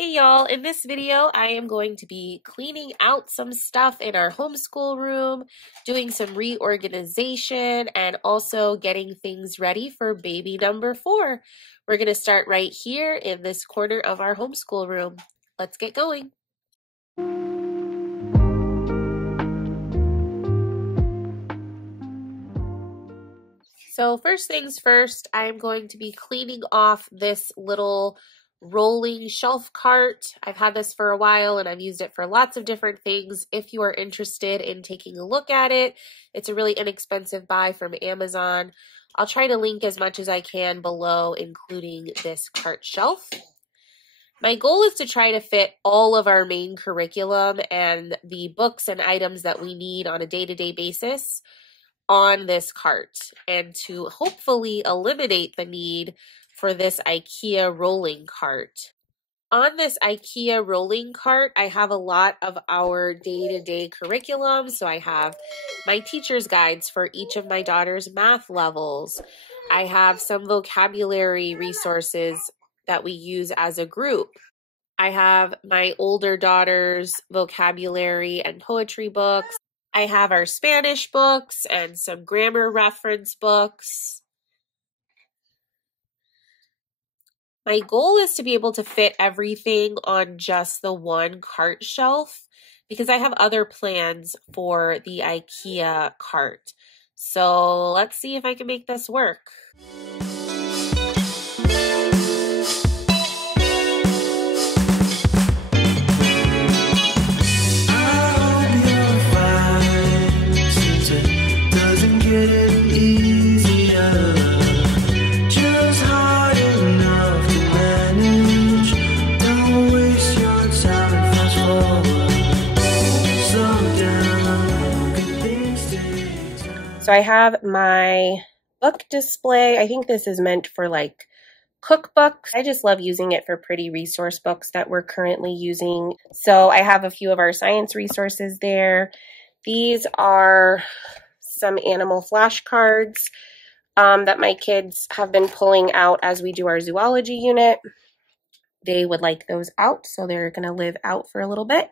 Hey y'all, in this video I am going to be cleaning out some stuff in our homeschool room, doing some reorganization, and also getting things ready for baby number 4. We're going to start right here in this corner of our homeschool room. Let's get going. So first things first, I'm going to be cleaning off this little rolling shelf cart. I've had this for a while and I've used it for lots of different things. If you are interested in taking a look at it, it's a really inexpensive buy from Amazon. I'll try to link as much as I can below, including this cart shelf. My goal is to try to fit all of our main curriculum and the books and items that we need on a day-to-day basis on this cart, and to hopefully eliminate the need for this IKEA rolling cart. On this IKEA rolling cart, I have a lot of our day-to-day curriculum. So I have my teacher's guides for each of my daughter's math levels. I have some vocabulary resources that we use as a group. I have my older daughter's vocabulary and poetry books. I have our Spanish books and some grammar reference books. My goal is to be able to fit everything on just the one cart shelf because I have other plans for the IKEA cart. So let's see if I can make this work. So I have my book display. I think this is meant for like cookbooks. I just love using it for pretty resource books that we're currently using. So I have a few of our science resources there. These are some animal flashcards that my kids have been pulling out as we do our zoology unit. They would like those out, so they're going to live out for a little bit.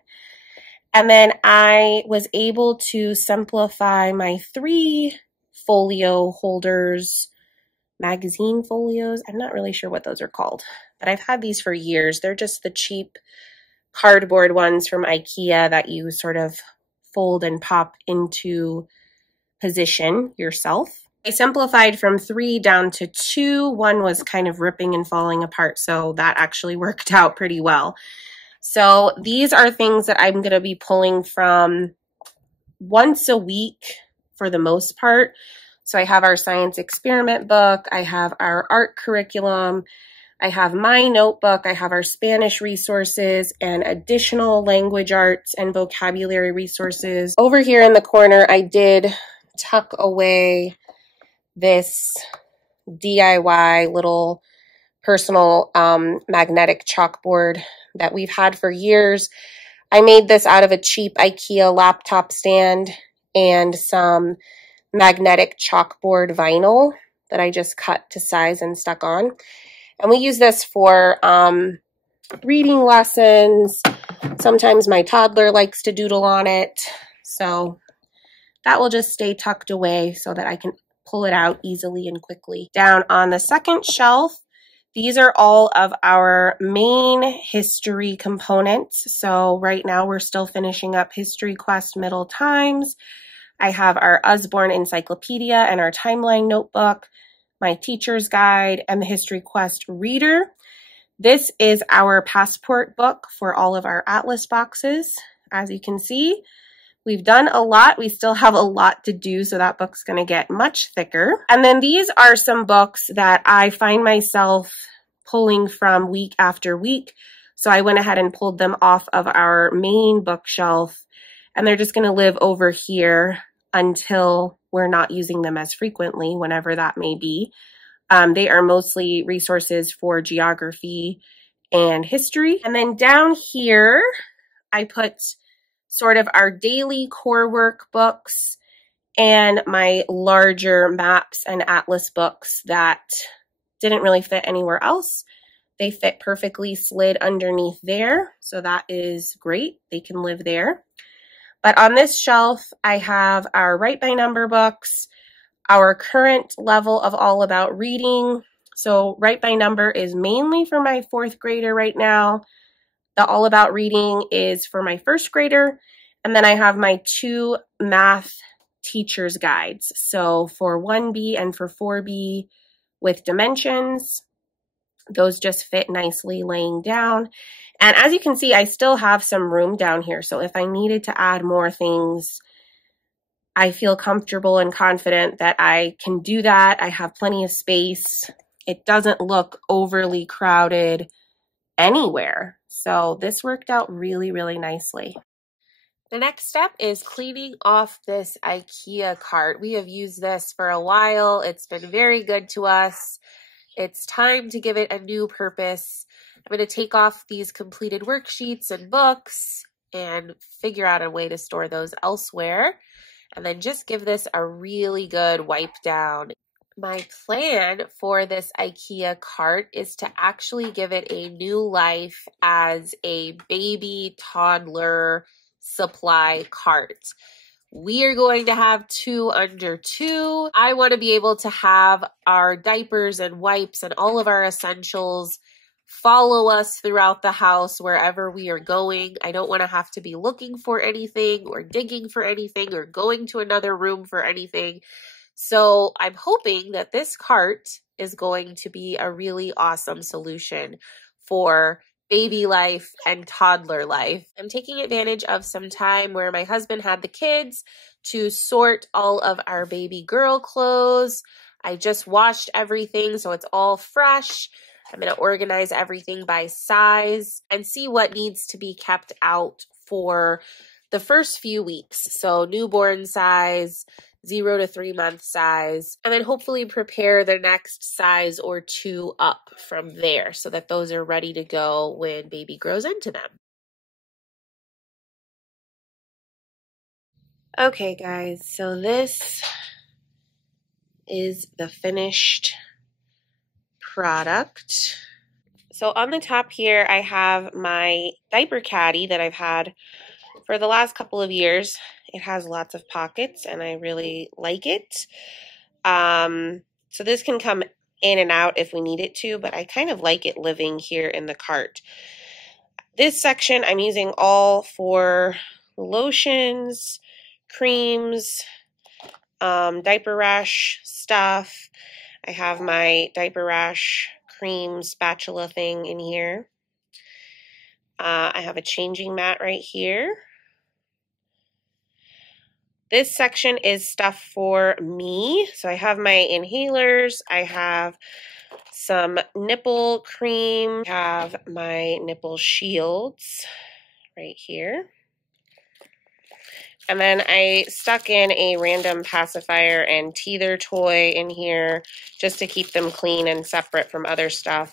And then I was able to simplify my 3 folio holders, magazine folios. I'm not really sure what those are called, but I've had these for years. They're just the cheap cardboard ones from IKEA that you sort of fold and pop into position yourself. I simplified from 3 down to 2. One was kind of ripping and falling apart, so that actually worked out pretty well. So these are things that I'm going to be pulling from once a week for the most part. So I have our science experiment book, I have our art curriculum, I have my notebook, I have our Spanish resources and additional language arts and vocabulary resources. Over here in the corner, I did tuck away this DIY little personal magnetic chalkboard that we've had for years. I made this out of a cheap IKEA laptop stand and some magnetic chalkboard vinyl that I just cut to size and stuck on. And we use this for reading lessons. Sometimes my toddler likes to doodle on it. So that will just stay tucked away so that I can pull it out easily and quickly. Down on the second shelf, these are all of our main history components. So right now we're still finishing up History Quest Middle Times. I have our Usborne Encyclopedia and our Timeline Notebook, my teacher's guide, and the History Quest Reader. This is our passport book for all of our atlas boxes. As you can see, we've done a lot. We still have a lot to do, so that book's going to get much thicker. And then these are some books that I find myself pulling from week after week. So I went ahead and pulled them off of our main bookshelf, and they're just going to live over here until we're not using them as frequently, whenever that may be. They are mostly resources for geography and history. And then down here, I put sort of our daily core work books and my larger maps and atlas books that didn't really fit anywhere else. They fit perfectly slid underneath there, so that is great. They can live there. But on this shelf, I have our Write by Number books, our current level of All About Reading. So Write by Number is mainly for my 4th grader right now. The All About Reading is for my 1st grader. And then I have my 2 math teacher's guides. So for 1B and for 4B with dimensions, those just fit nicely laying down. And as you can see, I still have some room down here. So if I needed to add more things, I feel comfortable and confident that I can do that. I have plenty of space. It doesn't look overly crowded anywhere. So this worked out really, really nicely. The next step is cleaning off this IKEA cart. We have used this for a while. It's been very good to us. It's time to give it a new purpose. I'm going to take off these completed worksheets and books and figure out a way to store those elsewhere. And then just give this a really good wipe down. My plan for this IKEA cart is to actually give it a new life as a baby toddler supply cart. We are going to have 2 under 2. I want to be able to have our diapers and wipes and all of our essentials follow us throughout the house wherever we are going. I don't want to have to be looking for anything or digging for anything or going to another room for anything. So I'm hoping that this cart is going to be a really awesome solution for baby life and toddler life. I'm taking advantage of some time where my husband had the kids to sort all of our baby girl clothes. I just washed everything, so it's all fresh. I'm going to organize everything by size and see what needs to be kept out for the first few weeks. So newborn size, 0 to 3 month size, and then hopefully prepare the next size or 2 up from there so that those are ready to go when baby grows into them. Okay guys, so this is the finished product. So on the top here, I have my diaper caddy that I've had for the last couple of years. It has lots of pockets and I really like it. So this can come in and out if we need it to, but I kind of like it living here in the cart. This section I'm using all for lotions, creams, diaper rash stuff. I have my diaper rash cream spatula thing in here. I have a changing mat right here. This section is stuff for me. So I have my inhalers. I have some nipple cream. I have my nipple shields right here. And then I stuck in a random pacifier and teether toy in here just to keep them clean and separate from other stuff,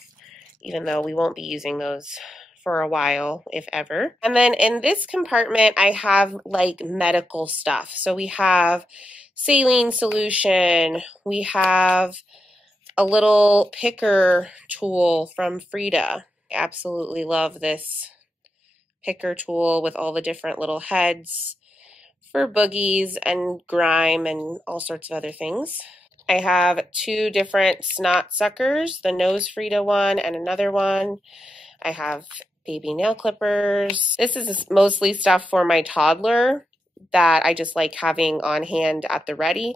even though we won't be using those for a while, if ever. And then in this compartment, I have like medical stuff. So we have saline solution. We have a little picker tool from Frida. I absolutely love this picker tool with all the different little heads for boogies and grime and all sorts of other things. I have 2 different snot suckers, the nose Frida one and another one. I have baby nail clippers. This is mostly stuff for my toddler that I just like having on hand at the ready.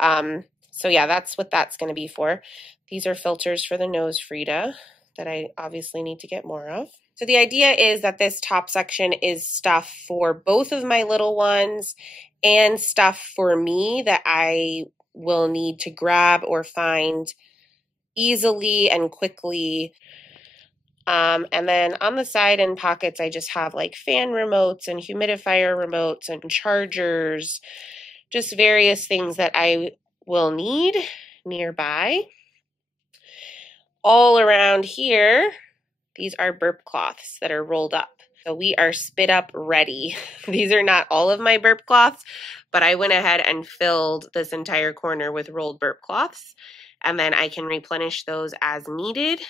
So yeah, that's what that's going to be for. These are filters for the nose Frida that I obviously need to get more of. So the idea is that this top section is stuff for both of my little ones and stuff for me that I will need to grab or find easily and quickly. And then on the side and pockets, I just have like fan remotes and humidifier remotes and chargers, just various things that I will need nearby. All around here, these are burp cloths that are rolled up. So we are spit up ready. These are not all of my burp cloths, but I went ahead and filled this entire corner with rolled burp cloths, and then I can replenish those as needed.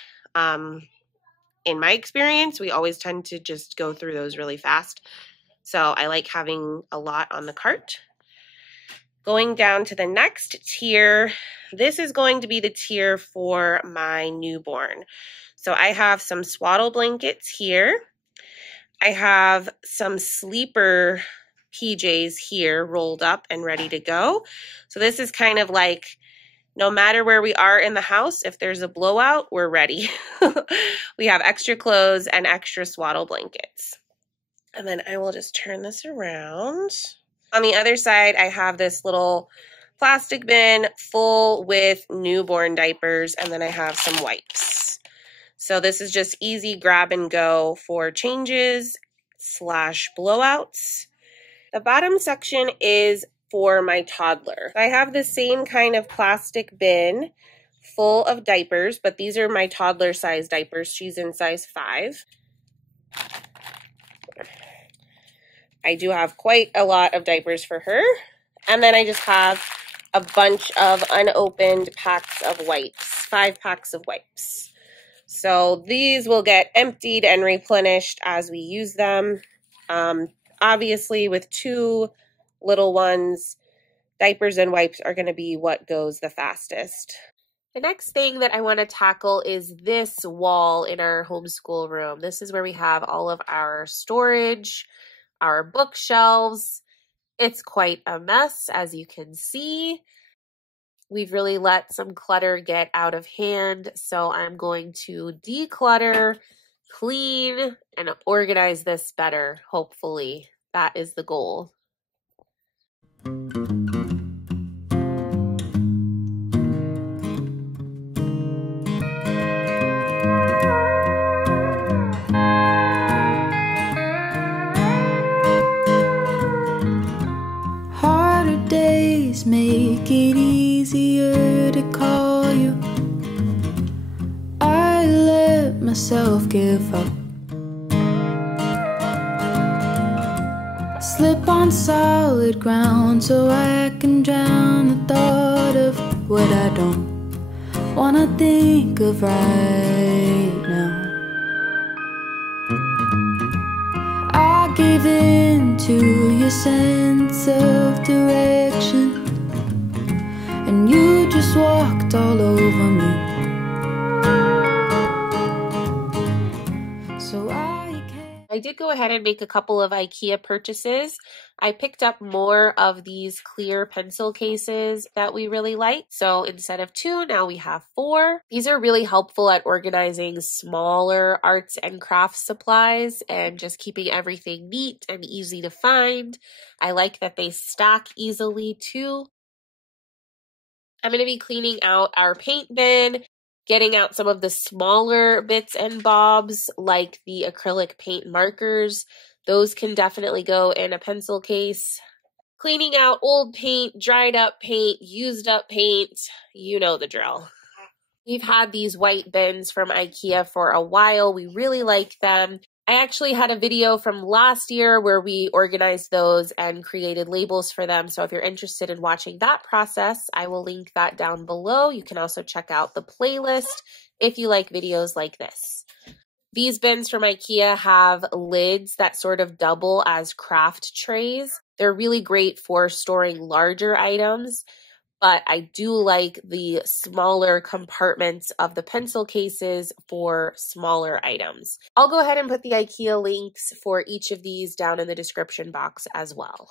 in my experience, we always tend to just go through those really fast. So I like having a lot on the cart. Going down to the next tier, this is going to be the tier for my newborn. So I have some swaddle blankets here. I have some sleeper PJs here rolled up and ready to go. So this is kind of like, no matter where we are in the house, if there's a blowout, we're ready. We have extra clothes and extra swaddle blankets. And then I will just turn this around. On the other side, I have this little plastic bin full with newborn diapers, and then I have some wipes. So this is just easy grab and go for changes / blowouts. The bottom section is for my toddler. I have the same kind of plastic bin full of diapers, but these are my toddler size diapers. She's in size 5. I do have quite a lot of diapers for her. And then I just have a bunch of unopened packs of wipes, 5 packs of wipes. So these will get emptied and replenished as we use them. Obviously, with 2 little ones, diapers and wipes are going to be what goes the fastest. The next thing that I want to tackle is this wall in our homeschool room. This is where we have all of our storage, our bookshelves. It's quite a mess, as you can see. We've really let some clutter get out of hand, so I'm going to declutter, clean, and organize this better, hopefully. That is the goal. Harder days make it easier to call you. I let myself give up. Slip on solid ground so I can drown the thought of what I don't wanna think of right now. I gave in to your sense of direction, and you just walked all over me. So I did go ahead and make a couple of IKEA purchases. I picked up more of these clear pencil cases that we really like. So instead of 2, now we have 4. These are really helpful at organizing smaller arts and crafts supplies and just keeping everything neat and easy to find. I like that they stack easily too. I'm going to be cleaning out our paint bin, getting out some of the smaller bits and bobs like the acrylic paint markers. Those can definitely go in a pencil case. Cleaning out old paint, dried up paint, used up paint, you know the drill. We've had these white bins from IKEA for a while. We really like them. I actually had a video from last year where we organized those and created labels for them. So if you're interested in watching that process, I will link that down below. You can also check out the playlist if you like videos like this. These bins from IKEA have lids that sort of double as craft trays. They're really great for storing larger items, but I do like the smaller compartments of the pencil cases for smaller items. I'll go ahead and put the IKEA links for each of these down in the description box as well.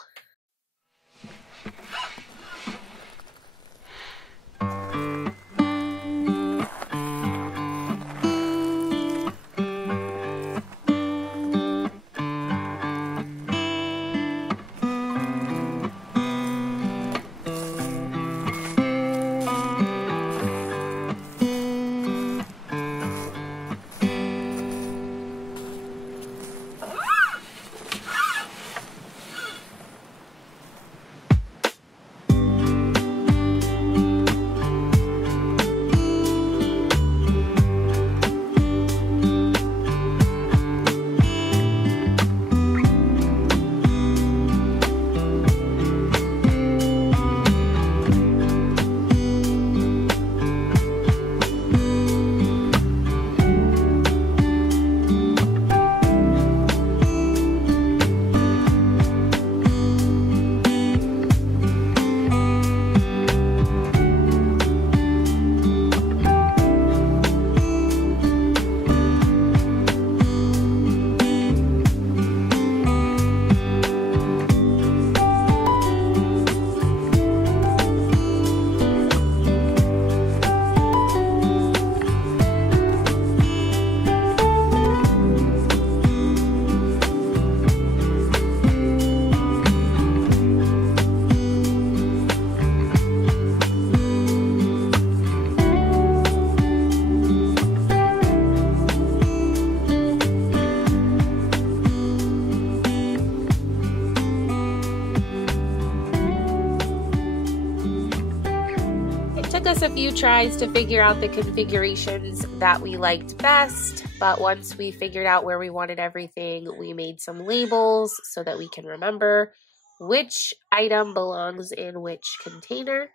us a few tries to figure out the configurations that we liked best, but once we figured out where we wanted everything, we made some labels so that we can remember which item belongs in which container.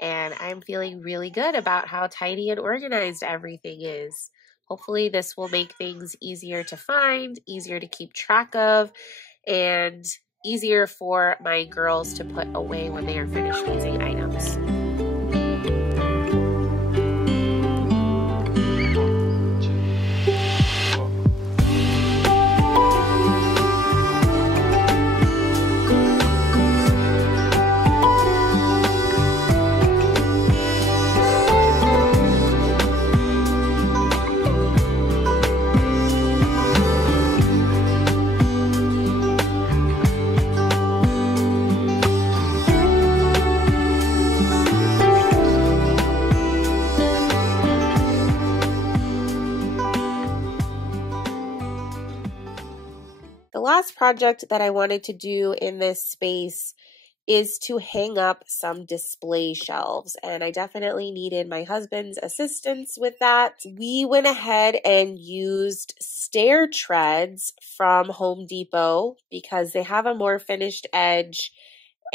And I'm feeling really good about how tidy and organized everything is. Hopefully this will make things easier to find, easier to keep track of, and easier for my girls to put away when they are finished using items. The last project that I wanted to do in this space is to hang up some display shelves, and I definitely needed my husband's assistance with that. We went ahead and used stair treads from Home Depot because they have a more finished edge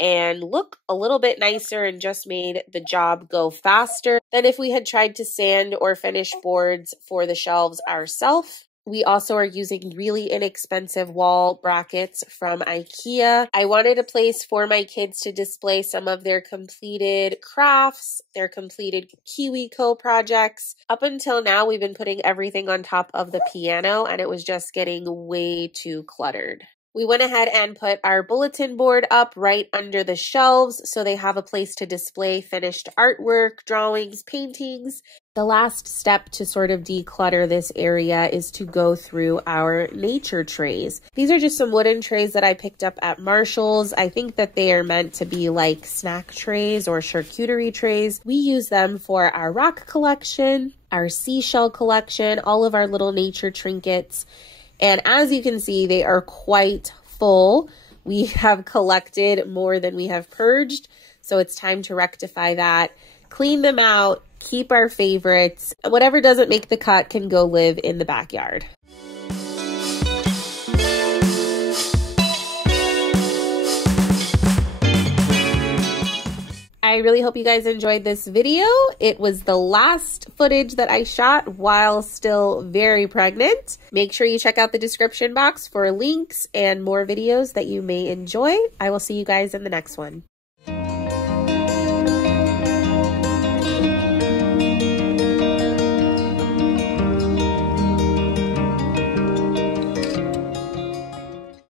and look a little bit nicer and just made the job go faster than if we had tried to sand or finish boards for the shelves ourselves. We also are using really inexpensive wall brackets from IKEA. I wanted a place for my kids to display some of their completed crafts, their completed KiwiCo projects. Up until now, we've been putting everything on top of the piano, and it was just getting way too cluttered. We went ahead and put our bulletin board up right under the shelves so they have a place to display finished artwork, drawings, paintings. The last step to sort of declutter this area is to go through our nature trays. These are just some wooden trays that I picked up at Marshall's. I think that they are meant to be like snack trays or charcuterie trays. We use them for our rock collection, our seashell collection, all of our little nature trinkets. And as you can see, they are quite full. We have collected more than we have purged, so it's time to rectify that, clean them out, keep our favorites. Whatever doesn't make the cut can go live in the backyard. I really hope you guys enjoyed this video. It was the last footage that I shot while still very pregnant. Make sure you check out the description box for links and more videos that you may enjoy. I will see you guys in the next one.